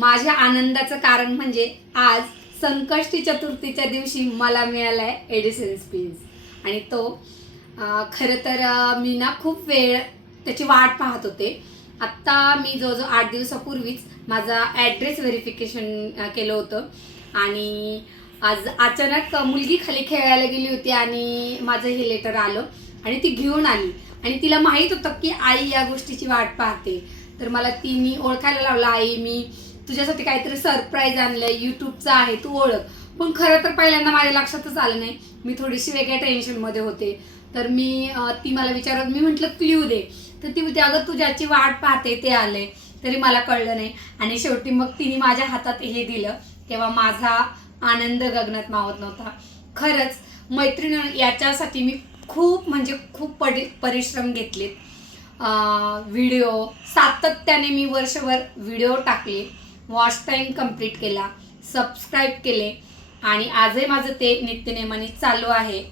माझ्या आनंदाचं कारण म्हणजे आज संकष्टी चतुर्थीच्या दिवशी मला मिळाला आहे एडिसन स्पिन्स आणि तो खरं तर मी ना खूप वेळ त्याची वाट पाहत होते. आत्ता मी जवळजवळ आठ दिवसापूर्वीच माझा ॲड्रेस व्हेरिफिकेशन केलं होतं. आणि आज अचानक मुलगी खाली खेळायला गेली होती आणि माझं हे लेटर आलं आणि ती घेऊन आली. आणि तिला माहीत होतं की आई या गोष्टीची वाट पाहते. तर मला तिने ओळखायला लावलं आई मी तुझ्यासाठी काहीतरी सरप्राईज आणलंय युट्यूबचं आहे तू ओळख. पण खरं तर पहिल्यांदा माझ्या लक्षातच आलं नाही. मी थोडीशी वेगळ्या टेन्शनमध्ये होते. तर मी ती मला विचारत मी म्हटलं क्ल्यू दे. तर ती म्हणते अगं तू ज्याची वाट पाहते ते आले तरी मला कळलं नाही. आणि शेवटी मग तिने माझ्या हातात हे दिलं. तेव्हा माझा आनंद गगनात मावत नव्हता. खरंच मैत्रीण याच्यासाठी मी खूप म्हणजे खूप परि परिश्रम घेतलेत. व्हिडिओ सातत्याने मी वर्षभर व्हिडिओ टाकले. वॉच टाईम कंप्लीट केला सबस्क्राईब केले आणि आजही माझं ते नित्यनेमाने चालू आहे.